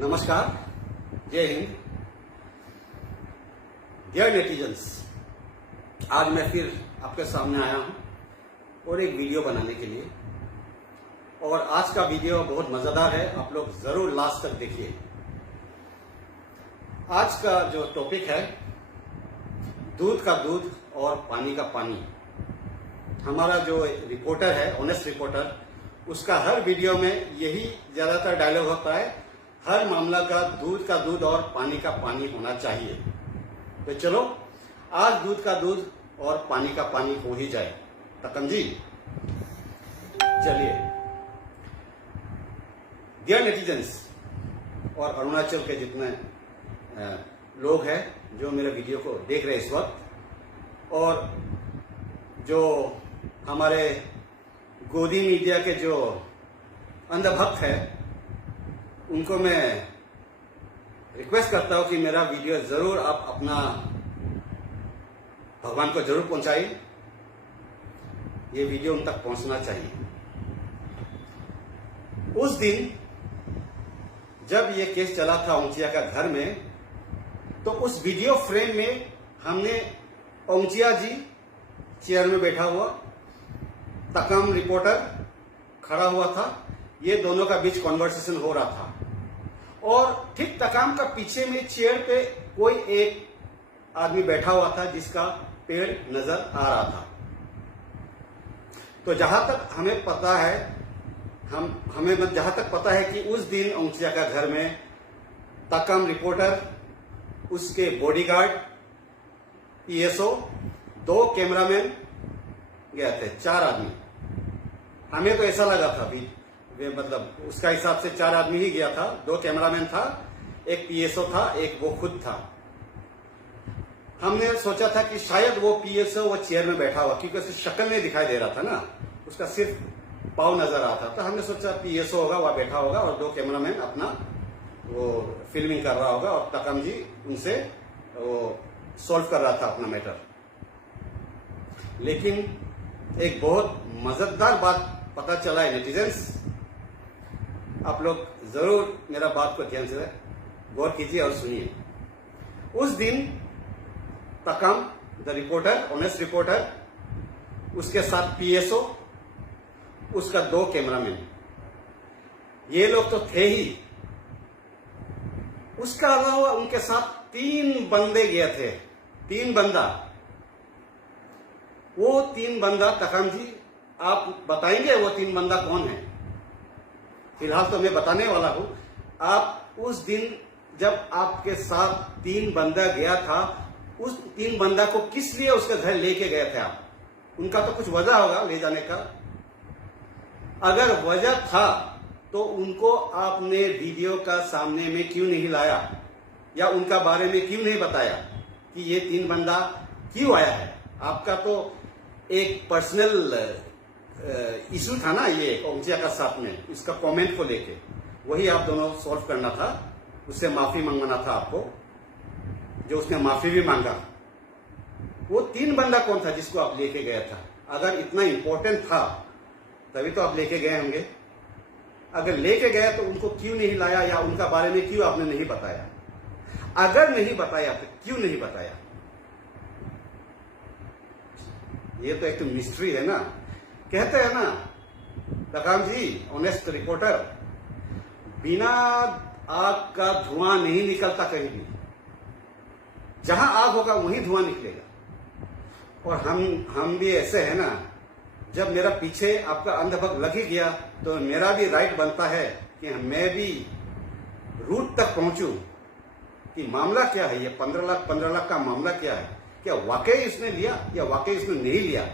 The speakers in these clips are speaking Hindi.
नमस्कार, जय हिंद। डियर नेटिजन्स, आज मैं फिर आपके सामने आया हूं और एक वीडियो बनाने के लिए। और आज का वीडियो बहुत मजेदार है, आप लोग जरूर लास्ट तक देखिए। आज का जो टॉपिक है, दूध का दूध और पानी का पानी। हमारा जो रिपोर्टर है, ऑनेस्ट रिपोर्टर, उसका हर वीडियो में यही ज्यादातर डायलॉग होता है, हर मामला का दूध और पानी का पानी होना चाहिए। तो चलो आज दूध का दूध और पानी का पानी हो ही जाए। तकम जी, चलिए। डियर नेटिजन्स और अरुणाचल के जितने लोग हैं जो मेरे वीडियो को देख रहे हैं इस वक्त, और जो हमारे गोदी मीडिया के जो अंधभक्त है, उनको मैं रिक्वेस्ट करता हूं कि मेरा वीडियो जरूर आप अपना भगवान को जरूर पहुंचाइए। ये वीडियो उन तक पहुंचना चाहिए। उस दिन जब ये केस चला था ओंचिया का घर में, तो उस वीडियो फ्रेम में हमने ओंचिया जी चेयर में बैठा हुआ, तकम रिपोर्टर खड़ा हुआ था, ये दोनों का बीच कॉन्वर्सेशन हो रहा था। और ठीक तकाम का पीछे में चेयर पे कोई एक आदमी बैठा हुआ था जिसका पेड़ नजर आ रहा था। तो जहां तक हमें पता है, हमें जहां तक पता है कि उस दिन ओंचिया का घर में तकम रिपोर्टर, उसके बॉडीगार्ड, पीएसओ, 2 कैमरामैन गए थे, 4 आदमी। हमें तो ऐसा लगा था भी, मतलब उसका हिसाब से 4 आदमी ही गया था। 2 कैमरामैन था, एक पीएसओ था, एक वो खुद था। हमने सोचा था कि शायद वो पीएसओ वो चेयर में बैठा हुआ, क्योंकि उसे शक्ल नहीं दिखाई दे रहा था ना, उसका सिर्फ पाँव नजर आता था। तो हमने सोचा पीएसओ होगा, वह बैठा होगा और 2 कैमरामैन अपना वो फिल्मिंग कर रहा होगा, और तकम जी उनसे वो सॉल्व कर रहा था अपना मैटर। लेकिन एक बहुत मजेदार बात पता चला है नेटिजन्स, आप लोग जरूर मेरा बात को ध्यान से गौर कीजिए और सुनिए। उस दिन तकम द रिपोर्टर, ऑनेस्ट रिपोर्टर, उसके साथ पीएसओ, उसका 2 कैमरामैन, ये लोग तो थे ही। उसका अलावा उनके साथ 3 बंदे गए थे, 3 बंदा। वो 3 बंदा, तकम जी आप बताएंगे वो 3 बंदा कौन है? फिलहाल तो मैं बताने वाला हूं। आप उस दिन जब आपके साथ 3 बंदा गया था, उस 3 बंदा को किस लिए उसके घर लेके गए थे आप? उनका तो कुछ वजह होगा ले जाने का। अगर वजह था तो उनको आपने वीडियो का सामने में क्यों नहीं लाया, या उनका बारे में क्यों नहीं बताया कि ये 3 बंदा क्यों आया है? आपका तो एक पर्सनल इशू था ना ये ओंचिया का साथ में, इसका कमेंट को लेके, वही आप दोनों सॉल्व करना था। उससे माफी मांगना था आपको, जो उसने माफी भी मांगा। वो 3 बंदा कौन था जिसको आप लेके गया था? अगर इतना इंपॉर्टेंट था तभी तो आप लेके गए होंगे। अगर लेके गए तो उनको क्यों नहीं लाया, या उनका बारे में क्यों आपने नहीं बताया? अगर नहीं बताया तो क्यों नहीं बताया? ये तो एक तो मिस्ट्री है ना। कहते हैं ना तकाम जी, ऑनेस्ट रिपोर्टर, बिना आग का धुआं नहीं निकलता कहीं भी। जहां आग होगा वहीं धुआं निकलेगा। और हम भी ऐसे है ना, जब मेरा पीछे आपका अंधभक्त लग ही गया तो मेरा भी राइट बनता है कि मैं भी रूट तक पहुंचूं कि मामला क्या है, ये 15 लाख का मामला क्या है? क्या वाकई इसने लिया या वाकई इसने नहीं लिया?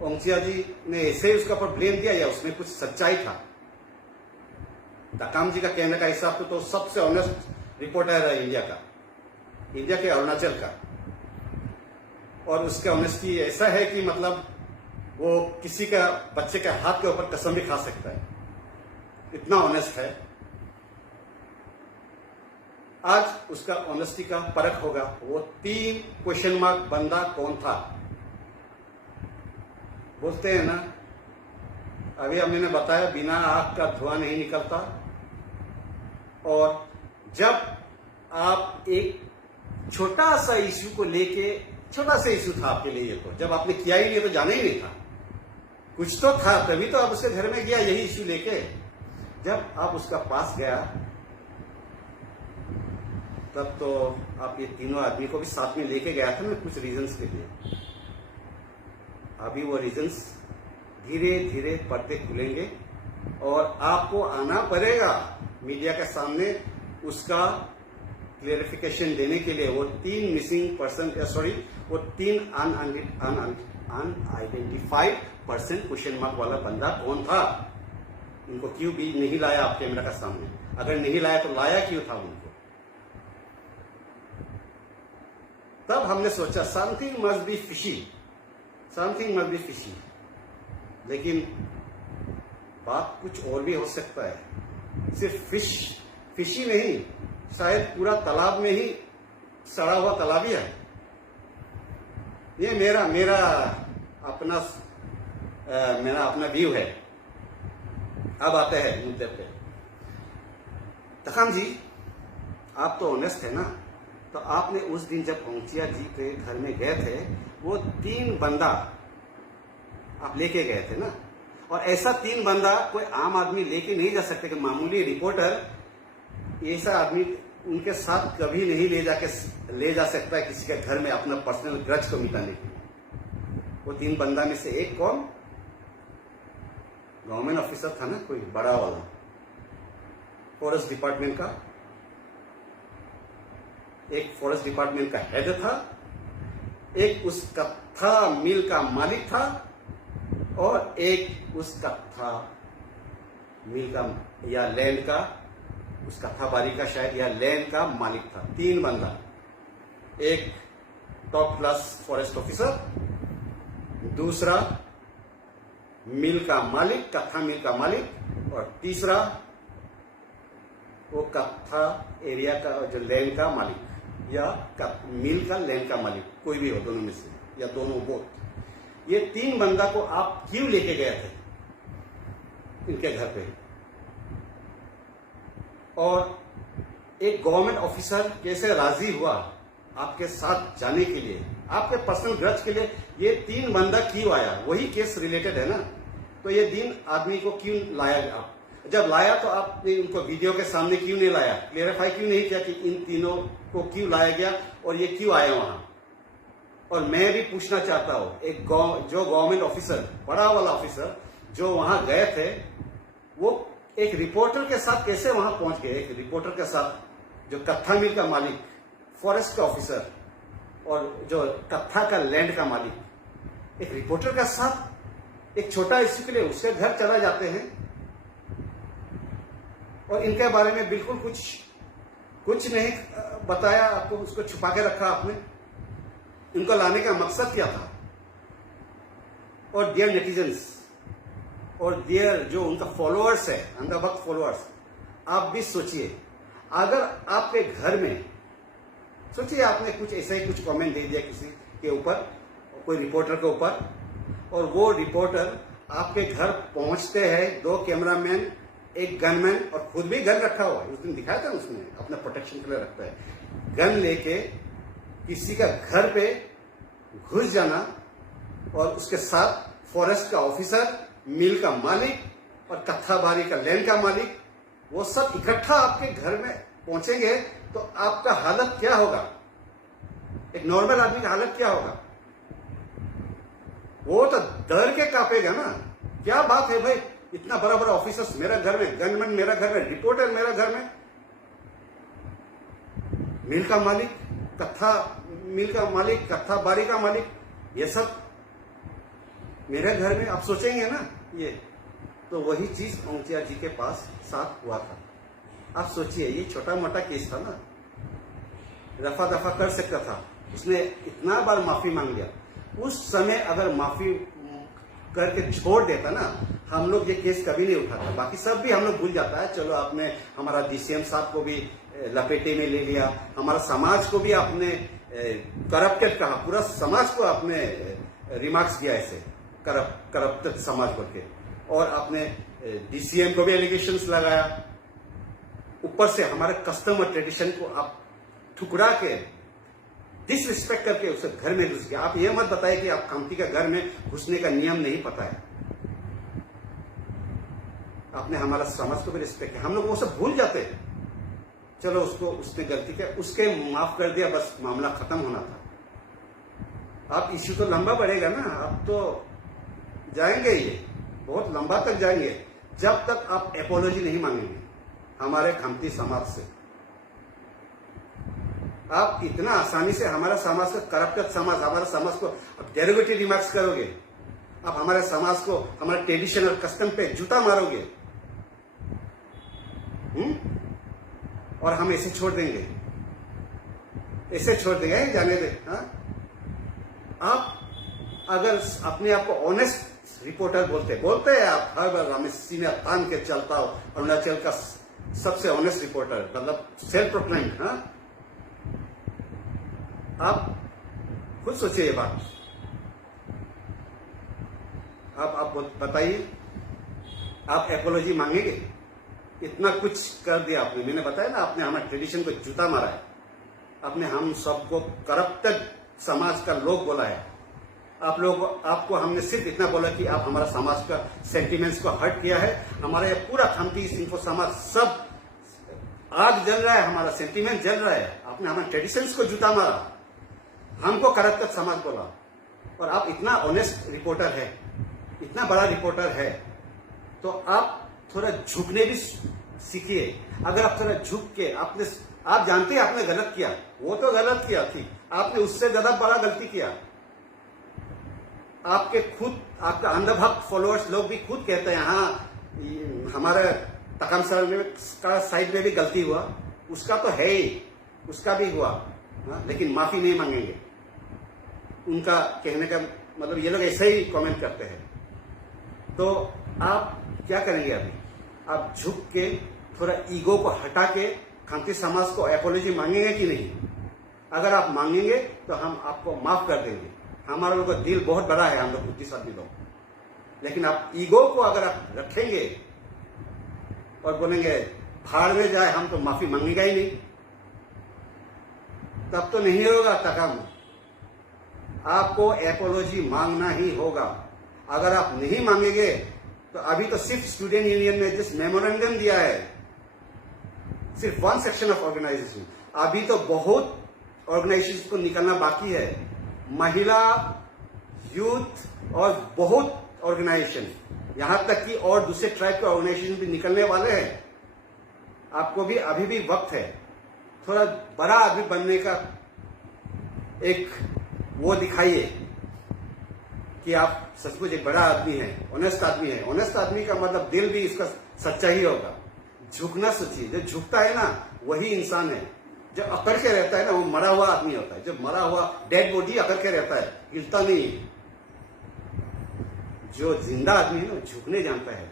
ओंचिया जी ने ऐसे ही उसका पर ब्लेम दिया या उसमें कुछ सच्चाई था? तकाम जी का कहने का हिसाब तो सबसे ऑनेस्ट रिपोर्टर है इंडिया का, इंडिया के अरुणाचल का। और उसका ऑनेस्टी ऐसा है कि मतलब वो किसी का बच्चे के हाथ के ऊपर कसम भी खा सकता है, इतना ऑनेस्ट है। आज उसका ऑनेस्टी का परख होगा। वो 3 क्वेश्चन मार्क बंदा कौन था? बोलते हैं ना, अभी मैंने बताया बिना आग का धुआं नहीं निकलता, और जब आप एक छोटा सा इश्यू को लेके, छोटा सा इश्यू था आपके लिए, तो जब आपने किया ही नहीं तो जाना ही नहीं था, कुछ तो था, तभी तो आप उसके घर में गया यही इश्यू लेके। जब आप उसका पास गया तब तो आप ये तीनों आदमी को भी साथ में लेके गया था ना कुछ रीजंस के लिए। अभी वो रीजंस धीरे धीरे पर्दे खुलेंगे और आपको आना पड़ेगा मीडिया के सामने उसका क्लेरिफिकेशन देने के लिए। वो 3 मिसिंग पर्सन, सॉरी, वो 3 अनआइडेंटिफाइड पर्सन क्वेश्चन मार्क वाला बंदा कौन था, उनको क्यों भी नहीं लाया आप कैमरा के सामने? अगर नहीं लाया तो लाया क्यों था उनको? तब हमने सोचा something must be fishy, something must be fishy. लेकिन बात कुछ और भी हो सकता है, सिर्फ फिशी नहीं, शायद पूरा तालाब में ही सड़ा हुआ तालाब ही है। ये मेरा अपना व्यू है। अब आते हैं मुद्दे पे। तखम जी, आप तो ऑनेस्ट है ना, तो आपने उस दिन जब औंचिया जी के घर में गए थे, वो 3 बंदा आप लेके गए थे ना, और ऐसा 3 बंदा कोई आम आदमी लेके नहीं जा सकते कि मामूली रिपोर्टर ऐसा आदमी उनके साथ कभी नहीं ले जा सकता है किसी के घर में अपना पर्सनल ग्रज को मिटाने के लिए। वो 3 बंदा में से एक कौन? गवर्नमेंट ऑफिसर था ना, कोई बड़ा वाला, फॉरेस्ट डिपार्टमेंट का, एक फॉरेस्ट डिपार्टमेंट का हेड था, एक उस कत्था मिल का मालिक था, और एक उस कत्था मिल का या लैंड का, उस कत्था बारी का शायद या लैंड का मालिक था। 3 बंदा, एक टॉप क्लास फॉरेस्ट ऑफिसर, दूसरा मिल का मालिक, कत्था मिल का मालिक, और तीसरा वो कत्था एरिया का जो लैंड का मालिक या मिल का लैंड का मालिक, कोई भी हो दोनों में से, या दोनों बोथ। ये 3 बंदा को आप क्यों लेके गए थे इनके घर पे? और एक गवर्नमेंट ऑफिसर कैसे राजी हुआ आपके साथ जाने के लिए, आपके पर्सनल ग्रज के लिए? ये 3 बंदा क्यों आया? वही केस रिलेटेड है ना, तो ये 3 आदमी को क्यों लाया आप? जब लाया तो आपने उनको वीडियो के सामने क्यों नहीं लाया? क्लियरिफाई क्यों नहीं किया कि इन तीनों को क्यों लाया गया और ये क्यों आए वहां? और मैं भी पूछना चाहता हूं, एक जो गवर्नमेंट ऑफिसर, बड़ा वाला ऑफिसर जो वहां गए थे, वो एक रिपोर्टर के साथ कैसे वहां पहुंच गए? एक रिपोर्टर के साथ जो कत्था मिल का मालिक, फॉरेस्ट का ऑफिसर, और जो कत्था का लैंड का मालिक, एक रिपोर्टर के साथ एक छोटा इश्यू के लिए उसके घर चला जाते हैं, और इनके बारे में बिल्कुल कुछ नहीं बताया आपको, उसको छुपा के रखा आपने। इनको लाने का मकसद क्या था? और डियर नेटिजन्स और डियर जो उनका फॉलोअर्स है, अंधाभक्त फॉलोअर्स, आप भी सोचिए, अगर आपके घर में, सोचिए आपने कुछ ऐसा ही कुछ कमेंट दे दिया किसी के ऊपर, कोई रिपोर्टर के ऊपर, और वो रिपोर्टर आपके घर पहुंचते हैं, 2 कैमरामैन, एक गनमैन, और खुद भी गन रखा हुआ है, उस दिन दिखाया था उसने, अपना प्रोटेक्शन के लिए रखता है, गन लेके किसी का घर पे घुस जाना, और उसके साथ फॉरेस्ट का ऑफिसर, मिल का मालिक और कत्थाबारी का लैंड का मालिक, वो सब इकट्ठा आपके घर में पहुंचेंगे तो आपका हालत क्या होगा? एक नॉर्मल आदमी का हालत क्या होगा? वो तो डर के कांपेगा ना। क्या बात है भाई, इतना बड़ा बड़ा ऑफिसर्स मेरा घर में, गनमैन मेरा घर में, रिपोर्टर मेरा घर में, मिल का मालिक, मिल का मालिक, कत्था बारी का मालिक, ये सब मेरे घर में, आप सोचेंगे ना ये। तो वही चीज औंचिया जी के पास साथ हुआ था। आप सोचिए, ये छोटा मोटा केस था ना, रफा दफा कर सकता था, उसने इतना बार माफी मांग लिया। उस समय अगर माफी करके छोड़ देता ना, हम लोग ये केस कभी नहीं उठाता। बाकी सब भी हम लोग भूल जाता है, चलो आपने हमारा डीसीएम साहब को भी लपेटे में ले लिया, हमारा समाज को भी आपने करप्टेड कहा, पूरा समाज को आपने रिमार्क्स दिया ऐसे करप्टेड समाज बोल के, और आपने डीसीएम को भी एलिगेशंस लगाया। ऊपर से हमारे कस्टम और ट्रेडिशन को आप ठुकरा के डिसरिस्पेक्ट करके उसे घर में घुस गया। आप ये मत बताइए कि आप खमती के घर में घुसने का नियम नहीं पता है। आपने हमारा समाज को भी रिस्पेक्ट किया, हम लोग वो सब भूल जाते हैं। चलो उसको उसने गलती किया, उसके माफ कर दिया, बस मामला खत्म होना था। आप इश्यू तो लंबा बढ़ेगा ना, आप तो जाएंगे, ये बहुत लंबा तक जाएंगे जब तक आप एपोलॉजी नहीं मांगेंगे हमारे खमती समाज से। आप इतना आसानी से हमारा समाज का करप्टेड समाज, हमारे समाज को डेरोगेटिव रिमार्क्स करोगे, आप हमारे समाज को, हमारे ट्रेडिशन और कस्टम पे जूता मारोगे, और हम ऐसे छोड़ देंगे, ऐसे छोड़ देंगे, जाने दे। हाँ? आप अगर अपने आप को ऑनेस्ट रिपोर्टर बोलते हैं आप, हर बार हमें सीने तान के चलता हो, अरुणाचल का सबसे ऑनेस्ट रिपोर्टर, मतलब सेल्फ प्रोक्लेम्ड। हाँ, आप खुद सोचिए ये बात। आप बताइए, आप एपोलॉजी मांगेंगे? इतना कुछ कर दिया आपने, मैंने बताया ना, आपने हमारे ट्रेडिशन को जूता मारा है, आपने हम सबको करप्टेड समाज का लोग बोला है। आपको हमने सिर्फ इतना बोला कि आप हमारा समाज का सेंटिमेंट्स को हर्ट किया है। हमारा ये पूरा खमती सिंफो समाज सब आग जल रहा है, हमारा सेंटिमेंट जल रहा है। आपने हमारे ट्रेडिशंस को जूता मारा, हमको करप्टेड समाज बोला। और आप इतना ऑनेस्ट रिपोर्टर है, इतना बड़ा रिपोर्टर है, तो आप थोड़ा झुकने भी सीखिए। अगर आप थोड़ा झुक के आप जानते हैं आपने गलत किया, वो तो गलत किया थी, आपने उससे ज्यादा बड़ा गलती किया। आपका अंधभक्त फॉलोअर्स लोग भी खुद कहते हैं, हाँ हमारे तकम सर का साइड में भी गलती हुआ, उसका तो है ही, उसका भी हुआ। हाँ? लेकिन माफी नहीं मांगेंगे। उनका कहने का मतलब ये लोग ऐसे ही कमेंट करते हैं। तो आप क्या करेंगे अभी? आप झुक के थोड़ा ईगो को हटा के खमती समाज को एपोलॉजी मांगेंगे कि नहीं? अगर आप मांगेंगे तो हम आपको माफ कर देंगे। हमारा लोग का दिल बहुत बड़ा है, हम लोग 25 आदमी लोग। लेकिन आप ईगो को अगर आप रखेंगे और बोलेंगे भाड़ में जाए, हम तो माफी मांगेगा ही नहीं, तब तो नहीं होगा तकम। आपको एपोलॉजी मांगना ही होगा। अगर आप नहीं मांगेंगे तो अभी तो सिर्फ स्टूडेंट यूनियन ने जिस मेमोरेंडम दिया है, सिर्फ वन सेक्शन ऑफ ऑर्गेनाइजेशन, अभी तो बहुत ऑर्गेनाइजेशन को निकलना बाकी है। महिला, यूथ और बहुत ऑर्गेनाइजेशन, यहां तक कि और दूसरे ट्राइब के ऑर्गेनाइजेशन भी निकलने वाले हैं। आपको भी अभी भी वक्त है, थोड़ा बड़ा आदमी बनने का एक वो दिखाइए कि आप सचमुच एक बड़ा आदमी है, ऑनेस्ट आदमी है। ऑनेस्ट आदमी का मतलब दिल भी इसका सच्चा ही होगा। झुकना सोचिए, जो झुकता है ना वही इंसान है। जो अकड़ के रहता है ना वो मरा हुआ आदमी होता है। जो मरा हुआ डेड बॉडी अकड़ के रहता है, हिलता नहीं। जो जिंदा आदमी है ना झुकने जानता है।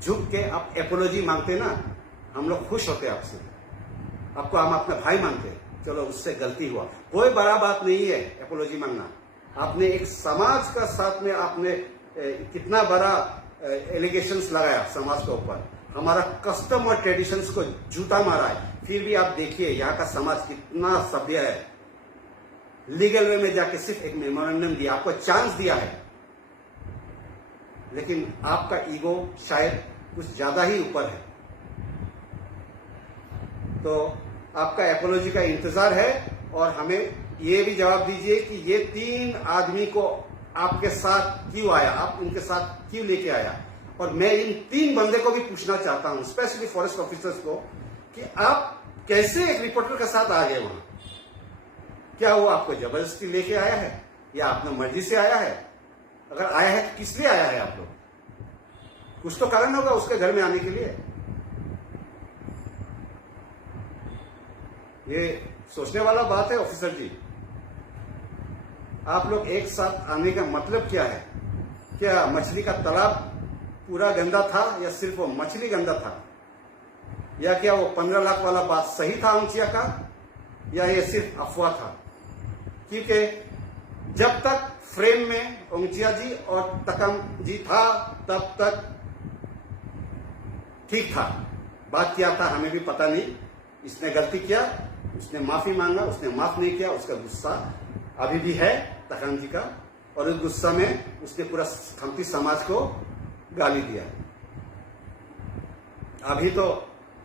झुक के आप एपोलॉजी मांगते ना, हम लोग खुश होते हैं आपसे। आपको हम अपना भाई मानते हैं, चलो उससे गलती हुआ, कोई बड़ा बात नहीं है एपोलॉजी मांगना। आपने एक समाज का साथ में आपने कितना बड़ा एलिगेशंस लगाया समाज के ऊपर, हमारा कस्टम और ट्रेडिशंस को जूता मारा है। फिर भी आप देखिए यहाँ का समाज कितना सभ्य है। लीगल वे में जाके सिर्फ एक मेमोरेंडम दिया, आपको चांस दिया है, लेकिन आपका ईगो शायद कुछ ज्यादा ही ऊपर है। तो आपका एपोलॉजी का इंतजार है। और हमें ये भी जवाब दीजिए कि ये 3 आदमी को आपके साथ क्यों आया, आप उनके साथ क्यों लेके आया। और मैं इन 3 बंदे को भी पूछना चाहता हूं, स्पेशली फॉरेस्ट ऑफिसर्स को, कि आप कैसे एक रिपोर्टर के साथ आ गए वहां। क्या वो आपको जबरदस्ती लेके आया है या आपने मर्जी से आया है? अगर आया है तो किस लिए आया है आप लोग? कुछ तो कारण होगा उसके घर में आने के लिए। ये सोचने वाला बात है ऑफिसर जी। आप लोग एक साथ आने का मतलब क्या है? क्या मछली का तालाब पूरा गंदा था या सिर्फ वो मछली गंदा था? या क्या वो 15 लाख वाला बात सही था ओंगचिया का, या ये सिर्फ अफवाह था? क्योंकि जब तक फ्रेम में ओंगचिया जी और तकम जी था तब तक ठीक था, बात किया था हमें भी पता नहीं। इसने गलती किया, उसने माफी मांगा, उसने माफ नहीं किया, उसका गुस्सा अभी भी है तखन जी का, और उस गुस्सा में उसने पूरा खमती समाज को गाली दिया। अभी तो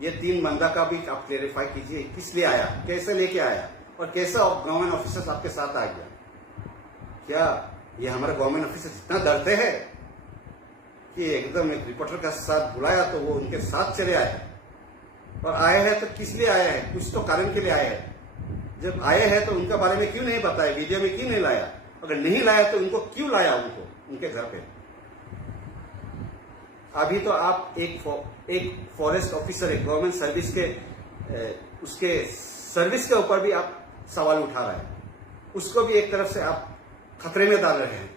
ये 3 बंदा का भी आप क्लेरिफाई कीजिए, किस लिए आया, कैसे लेके आया, और कैसे गवर्नमेंट ऑफिसर्स आपके साथ आ गया। क्या ये हमारे गवर्नमेंट ऑफिसर्स इतना डरते हैं कि एकदम एक रिपोर्टर का साथ बुलाया तो वो उनके साथ चले आए, और आए हैं तो किस लिए आए हैं, कुछ तो कारण के लिए आए हैं। जब आए हैं तो उनके बारे में क्यों नहीं बताया, वीडियो में क्यों नहीं लाया, अगर नहीं लाया तो उनको क्यों लाया, उनको उनके घर पे। अभी तो आप एक फॉरेस्ट ऑफिसर, एक गवर्नमेंट सर्विस के उसके सर्विस के ऊपर भी आप सवाल उठा रहे हैं, उसको भी एक तरफ से आप खतरे में डाल रहे हैं।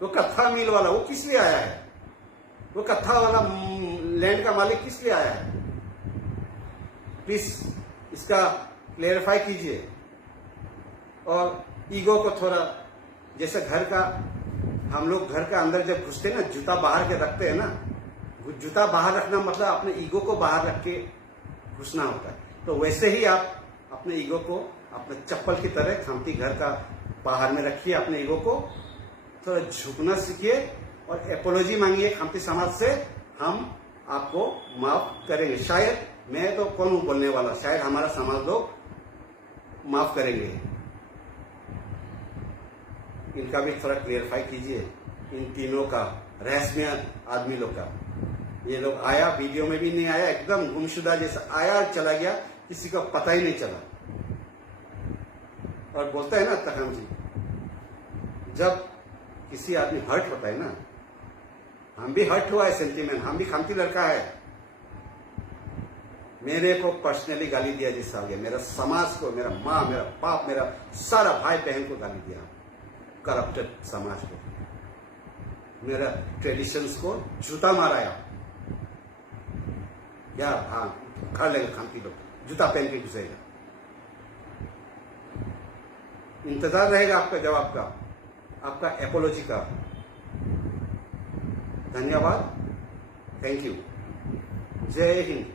वो कत्था मिल वाला वो किस लिए आया है, वो कत्था वाला लैंड का मालिक किस लिए आया है, प्लीज इसका क्लेरिफाई कीजिए। और ईगो को थोड़ा, जैसे घर का हम लोग घर का अंदर जब घुसते ना जूता बाहर के रखते हैं ना, जूता बाहर रखना मतलब अपने ईगो को बाहर रख के घुसना होता है। तो वैसे ही आप अपने ईगो को अपने चप्पल की तरह खमती घर का बाहर में रखिए, अपने ईगो को थोड़ा झुकना सीखिए और एपोलॉजी मांगिए खमती समाज से, हम आपको माफ करेंगे। शायद, मैं तो कौन हूं बोलने वाला, शायद हमारा समाज लोग माफ करेंगे। इनका भी थोड़ा क्लियरफाई कीजिए, इन तीनों का, रहस्यमय आदमी लोग का। ये लोग आया, वीडियो में भी नहीं आया, एकदम गुमशुदा जैसा आया चला गया, किसी को पता ही नहीं चला। और बोलता है ना तखन जी, जब किसी आदमी हर्ट होता है ना, हम भी हर्ट हुआ है सेंटीमेंट, हम भी खमती लड़का है। मेरे को पर्सनली गाली दिया जिससे आ गया, मेरा समाज को, मेरा माँ, मेरा बाप, मेरा सारा भाई बहन को गाली दिया, करप्टेड समाज को, मेरा ट्रेडिशंस को जूता माराया। यार हाँ, खा लेगा खामती लोग, जूता पहन के घुसेगा। इंतजार रहेगा आपका जवाब का, आपका एपोलॉजी का। धन्यवाद, थैंक यू, जय हिंद।